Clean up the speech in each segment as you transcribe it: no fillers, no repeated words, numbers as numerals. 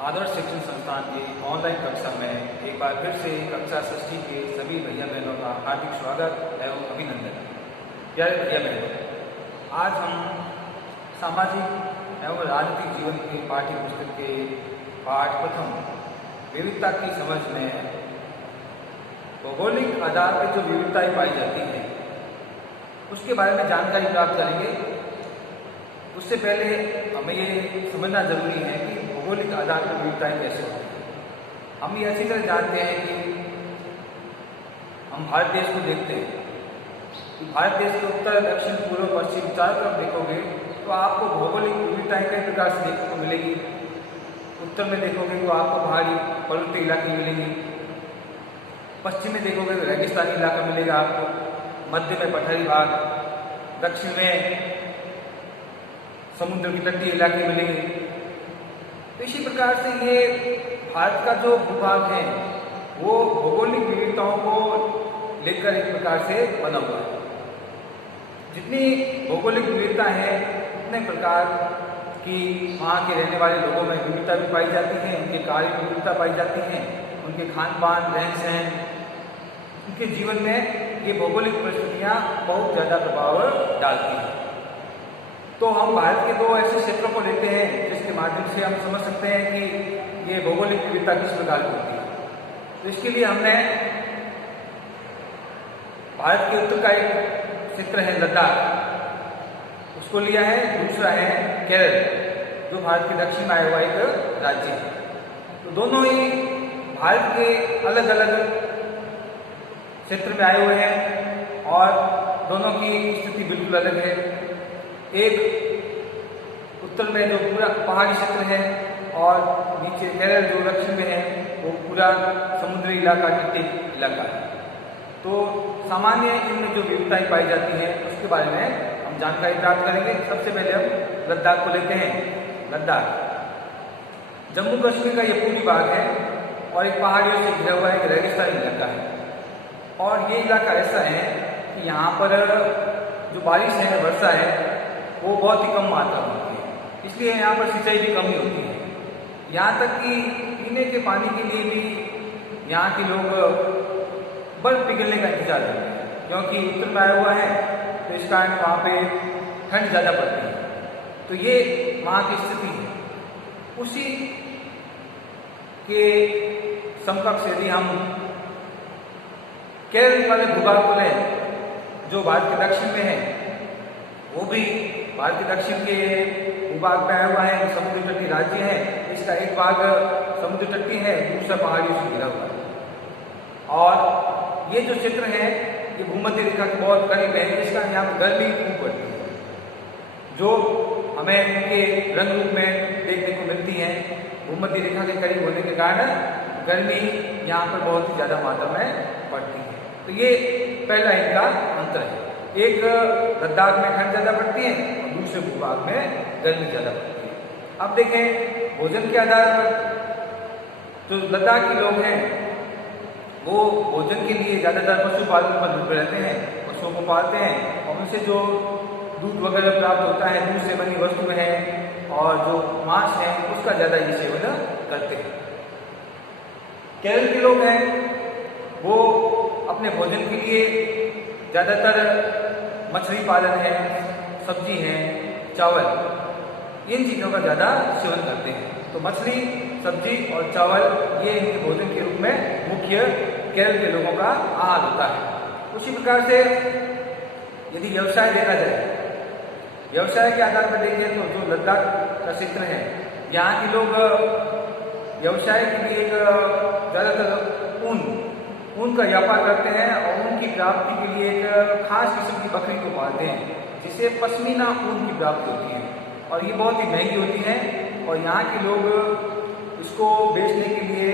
आदर्श शिक्षण संस्थान की ऑनलाइन कक्षा में एक बार फिर से कक्षा 6 के सभी भैया बहनों का हार्दिक स्वागत एवं अभिनंदन। प्यारे भैया बहनों, आज हम सामाजिक एवं राजनीतिक जीवन के पाठ्य पुस्तक के पाठ प्रथम विविधता की समझ में भौगोलिक आधार पर जो विविधताएं पाई जाती हैं उसके बारे में जानकारी प्राप्त करेंगे। उससे पहले हमें ये समझना जरूरी है कि भौगोलिक आधार पर विविधताएं कैसे होती हैं। हम ये अच्छी तरह जानते हैं कि हम भारत देश को देखते हैं कि भारत देश के उत्तर, दक्षिण, पूर्व, पश्चिम चारों तरफ देखोगे तो आपको भौगोलिक विविधताएं कई प्रकार से देखने को मिलेगी। उत्तर में देखोगे तो आपको पहाड़ी पर्वतीय इलाके मिलेंगे, पश्चिम में देखोगे तो रेगिस्तानी इलाका मिलेगा आपको, मध्य में पठारी भाग, दक्षिण में समुद्र के तटीय इलाके मिलेंगे। तो इसी प्रकार से ये भारत का जो भूभाग है वो भौगोलिक विविधताओं को लेकर एक प्रकार से बना हुआ है। जितनी भौगोलिक विविधता है उतने प्रकार की वहाँ के रहने वाले लोगों में विविधता भी पाई जाती है, उनके कार्य में विविधता पाई जाती है, उनके खान पान, रहन सहन, उनके जीवन में ये भौगोलिक परिस्थितियाँ बहुत ज़्यादा प्रभाव डालती हैं। तो हम भारत के दो ऐसे क्षेत्रों को लेते हैं जिसके माध्यम से हम समझ सकते हैं कि ये भौगोलिक विविधता किस प्रकार की होती है। तो इसके लिए हमने भारत के उत्तर का एक क्षेत्र है लद्दाख, उसको लिया है। दूसरा है केरल जो भारत के दक्षिण में आया हुआ एक राज्य है। तो दोनों ही भारत के अलग अलग क्षेत्र में आए हुए हैं और दोनों की स्थिति बिल्कुल अलग है। एक उत्तर में जो पूरा पहाड़ी क्षेत्र है और नीचे केरल जो दक्षिण में है वो पूरा समुद्री इलाका, तटीय इलाका है। तो सामान्य इनमें जो विविधताएं पाई जाती हैं उसके बारे में हम जानकारी प्राप्त करेंगे। सबसे पहले हम लद्दाख को लेते हैं। लद्दाख जम्मू कश्मीर का ये पूर्वी भाग है और एक पहाड़ियों से घिरा हुआ एक रेगिस्तानी इलाका है। और ये इलाका ऐसा है कि यहाँ पर जो बारिश है, वर्षा है, वो बहुत ही कम मात्रा में होती है, इसलिए यहाँ पर सिंचाई भी कम ही होती है। यहाँ तक कि पीने के पानी के लिए भी यहाँ के लोग बर्फ पिघलने का इंतजार करते हैं, क्योंकि उत्तर में आया हुआ है तो इस कारण वहाँ पे ठंड ज़्यादा पड़ती है। तो ये वहाँ की स्थिति है। उसी के समकक्ष यदि हम केरल वाले भूभाग को लें जो भारत के दक्षिण में है, वो भी भारत के दक्षिण के भूभाग में आया हुआ है, समुद्र तटीय राज्य है। इसका एक भाग समुद्र तटीय है, दूसरा पहाड़ियों से घिरा हुआ है। और ये जो क्षेत्र है ये भूमध्य रेखा के बहुत करीब है, इसका यहाँ पर गर्मी खूब पड़ती है जो हमें उनके रंग रूप में देखने को मिलती है। भूमध्य रेखा के करीब होने के कारण गर्मी यहाँ पर बहुत ही ज़्यादा मात्रा में पड़ती है। तो ये पहला इनका अंतर है। एक लद्दाख में ठंड ज़्यादा पड़ती है और दूसरे भूभाग में गर्मी ज़्यादा पड़ती है। अब देखें भोजन के आधार पर, जो लद्दाख के लोग हैं वो भोजन के लिए ज़्यादातर पशुपालन पर निर्भर रहते हैं, पशुओं को पालते हैं और उनसे जो दूध वगैरह प्राप्त होता है, दूध से बनी वस्तु है और जो मांस है उसका ज़्यादा ये सेवन करते हैं। केरल के लोग हैं वो अपने भोजन के लिए ज़्यादातर मछली पालन है, सब्जी है, चावल, इन चीज़ों का ज़्यादा सेवन करते हैं। तो मछली, सब्जी और चावल ये इनके भोजन के रूप में मुख्य केरल के लोगों का आहार होता है। उसी प्रकार से यदि व्यवसाय देखा जाए, व्यवसाय के आधार पर देखें तो जो लद्दाख का क्षेत्र है यहाँ के लोग व्यवसाय के लिए ज़्यादातर ऊन का व्यापार करते हैं और ऊन की प्राप्ति के लिए एक खास किस्म की बकरी को पालते हैं जिसे पश्मीना ऊन की प्राप्ति होती है और ये बहुत ही महंगी होती है। और यहाँ के लोग इसको बेचने के लिए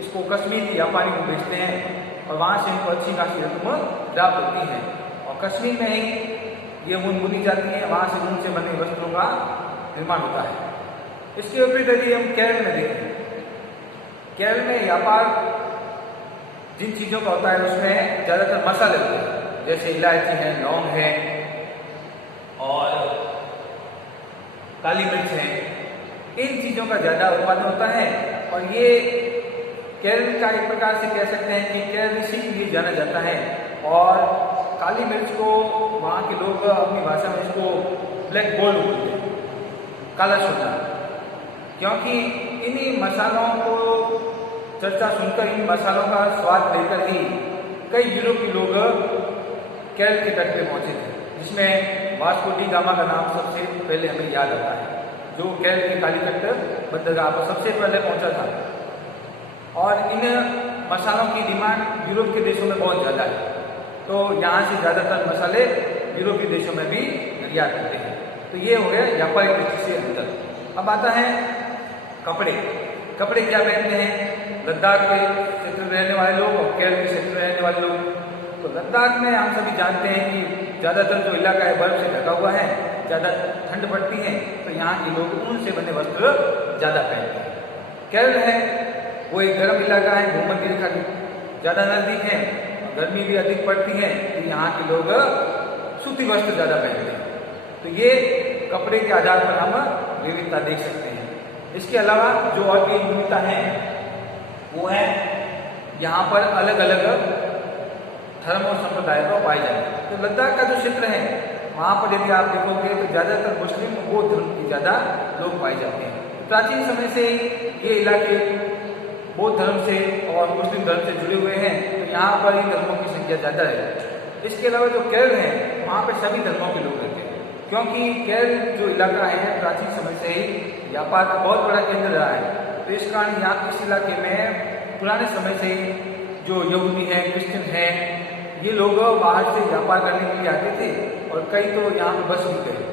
इसको कश्मीर के व्यापारी को बेचते हैं और वहाँ से इनको अच्छी खासी रकम प्राप्त होती है और कश्मीर में ही ये ऊन बुनी जाती है, वहाँ से ऊन से बने वस्त्रों का निर्माण होता है। इसके विपरीत यदि हम केरल में देखें, केरल में व्यापार जिन चीज़ों का होता है उसमें ज़्यादातर मसाले होते हैं, जैसे इलायची है, लौंग है और काली मिर्च है, इन चीज़ों का ज़्यादा उत्पादन होता है। और ये केरल का एक प्रकार से कह सकते हैं कि केरल इसी के लिए जाना जाता है। और काली मिर्च को वहाँ के लोग अपनी भाषा में इसको ब्लैक गोल्ड बोलते हैं, काला सोना, क्योंकि इन्हीं मसालों को चर्चा सुनकर, इन मसालों का स्वाद लेकर ही कई यूरोपीय लोग केरल के तट पे पहुंचे थे, जिसमें वास्को डी गामा का नाम सबसे पहले हमें याद आता है, जो केरल के कालीकट बंदरगाह पर सबसे पहले पहुंचा था। और इन मसालों की डिमांड यूरोप के देशों में बहुत ज़्यादा है, तो यहाँ से ज़्यादातर मसाले यूरोपीय देशों में भी निर्यात होते हैं। तो ये हो गया व्यापारिक दृष्टि से अंतर। अब आता है कपड़े। कपड़े क्या पहनते हैं लद्दाख के क्षेत्र में रहने वाले लोग और केरल के क्षेत्र में रहने वाले लोग। तो लद्दाख में हम सभी जानते हैं कि ज़्यादातर जो इलाका है बर्फ से ढका हुआ है, ज़्यादा ठंड पड़ती है, तो यहाँ के लोग ऊन से बने वस्त्र ज़्यादा पहनते हैं। केरल है वो एक गर्म इलाका है, भूमध्य रेखा की ज़्यादा नज़दीक है, गर्मी भी अधिक पड़ती है, तो यहाँ के लोग सूती वस्त्र ज़्यादा पहनते हैं। तो ये कपड़े के आधार पर हम विविधता देख सकते हैं। इसके अलावा जो और भी विविधता है वो है यहाँ पर अलग अलग धर्म और संप्रदाय को पाए जाते हैं। तो लद्दाख का जो क्षेत्र है वहाँ पर यदि आप देखोगे तो ज़्यादातर मुस्लिम बौद्ध धर्म की ज़्यादा लोग पाए जाते हैं। प्राचीन समय से ये इलाके बौद्ध धर्म से और मुस्लिम धर्म से जुड़े हुए हैं, तो यहाँ पर इन धर्मों की संख्या ज़्यादा है। इसके अलावा जो केरल है वहाँ पर सभी धर्मों के लोग रहते हैं, क्योंकि केरल जो इलाका है प्राचीन समय से ही व्यापार का बहुत बड़ा केंद्र रहा है। तो इस कारण यहाँ इस इलाके में पुराने समय से ही जो यहूदी हैं, क्रिश्चियन हैं, ये लोग बाहर से व्यापार करने के लिए आते थे और कई तो यहाँ पर बस भी गए।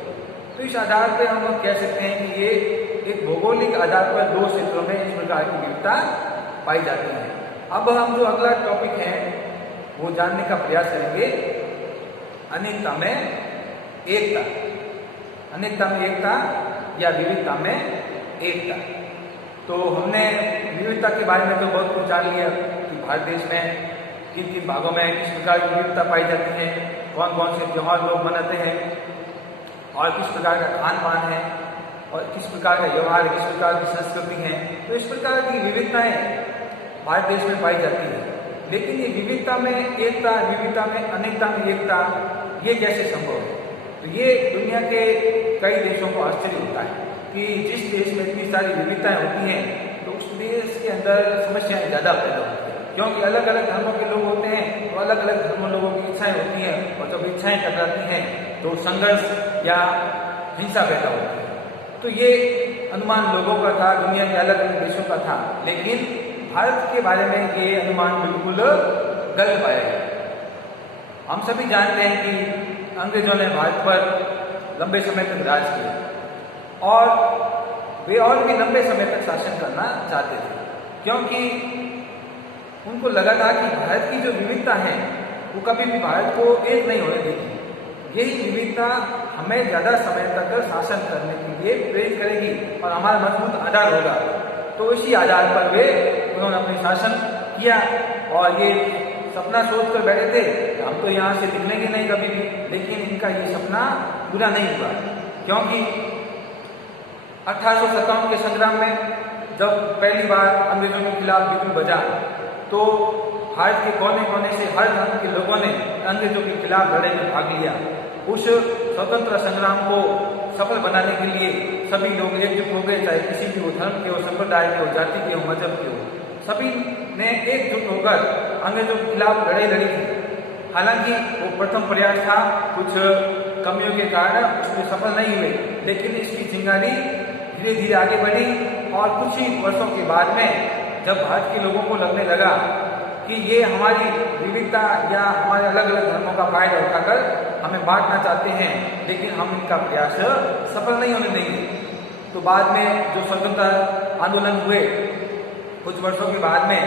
तो इस आधार पर हम कह सकते हैं कि ये एक भौगोलिक आधार पर दो क्षेत्रों में इस प्रकार की विविधता पाई जाती है। अब हम जो अगला टॉपिक है वो जानने का प्रयास करेंगे अनेकता में एकता। अनेकता में एकता या विविधता में एकता। तो हमने विविधता के बारे में तो बहुत कुछ जान लिया कि भारत देश में किन किन भागों में किस प्रकार की विविधता पाई जाती है, कौन कौन से त्यौहार लोग मनाते हैं और किस प्रकार का खान पान है और किस प्रकार का व्यवहार, किस प्रकार की संस्कृति है। तो इस प्रकार की विविधताएं भारत देश में पाई जाती है। लेकिन ये विविधता में एकता, विविधता में अनेकता में एकता, ये कैसे संभव है? तो ये दुनिया के कई देशों को आश्चर्य होता है कि जिस देश में इतनी सारी विविधताएं होती हैं तो उस देश के अंदर समस्याएं ज़्यादा पैदा होती हैं, क्योंकि अलग अलग धर्मों के लोग होते हैं तो अलग अलग धर्मों लोगों की इच्छाएं होती हैं, और जब इच्छाएं टकराती हैं तो संघर्ष या हिंसा पैदा होती है। तो ये अनुमान लोगों का था, दुनिया के अलग अलग देशों का था, लेकिन भारत के बारे में ये अनुमान बिल्कुल गलत पाया गया। हम सभी जानते हैं कि अंग्रेजों ने भारत पर लंबे समय तक राज किया और वे और भी लंबे समय तक शासन करना चाहते थे, क्योंकि उनको लगा था कि भारत की जो विविधता है वो कभी भी भारत को एक नहीं होने देगी। यही विविधता हमें ज़्यादा समय तक शासन करने के लिए प्रेरित करेगी और हमारा मजबूत आधार होगा। तो इसी आधार पर वे उन्होंने अपने शासन किया और ये सपना सोच कर बैठे थे हम तो यहाँ से निकलेंगे नहीं कभी भी। लेकिन इनका ये सपना पूरा नहीं हुआ, क्योंकि 1857 के संग्राम में जब पहली बार अंग्रेजों के खिलाफ बिगुल बजा तो भारत के कोने कोने से हर धर्म के लोगों ने अंग्रेजों के खिलाफ लड़ाई में भाग लिया। उस स्वतंत्र संग्राम को सफल बनाने के लिए सभी लोग एकजुट हो गए, चाहे किसी भी हो धर्म के हो, संप्रदाय के हो, जाति के हो, मजहब के हो, सभी ने एकजुट होकर अंग्रेजों के खिलाफ लड़ाई लड़ी थी। हालांकि वो प्रथम प्रयास था, कुछ कमियों के कारण उसमें सफल नहीं हुए, लेकिन इसकी चिंगारी धीरे धीरे आगे बढ़ी और कुछ ही वर्षों के बाद में जब भारत के लोगों को लगने लगा कि ये हमारी विविधता या हमारे अलग अलग धर्मों का फायदा उठाकर हमें बांटना चाहते हैं, लेकिन हम इनका प्रयास सफल नहीं होने देंगे। तो बाद में जो स्वतंत्रता आंदोलन हुए कुछ वर्षों के बाद में,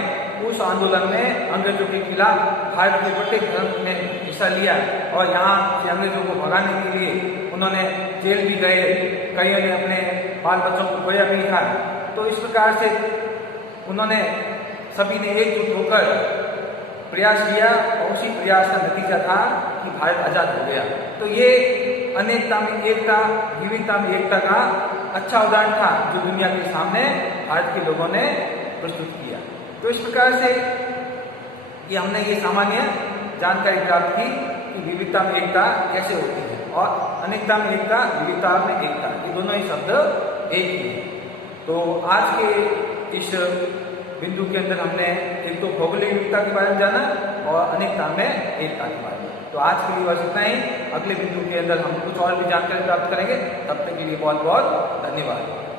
उस आंदोलन में अंग्रेजों के खिलाफ भारत के प्रत्येक धर्म ने हिस्सा लिया और यहाँ से अंग्रेजों को भगाने के लिए उन्होंने जेल भी गए, कईयों ने अपने बाल बच्चों को खोया भी लिखा। तो इस प्रकार से उन्होंने सभी ने एकजुट होकर प्रयास किया और उसी प्रयास का नतीजा था कि भारत आज़ाद हो गया। तो ये अनेकता में एकता, विविधता में एकता का अच्छा उदाहरण था जो दुनिया के सामने भारत के लोगों ने प्रस्तुत किया। तो इस प्रकार से ये हमने ये सामान्य जानकारी प्राप्त की कि विविधता में एकता कैसे होती है और अनेकता में एकता, विविधता में एकता, ये दोनों ही शब्द एक ही है। तो आज के इस बिंदु के अंदर हमने एक तो भौगोलिक विविधता के बारे में जाना और अनेकता में एकता के बारे में। तो आज के लिए बस इतना ही। अगले बिंदु के अंदर हम कुछ और भी जानकारी प्राप्त करेंगे। तब तक के लिए बहुत बहुत धन्यवाद।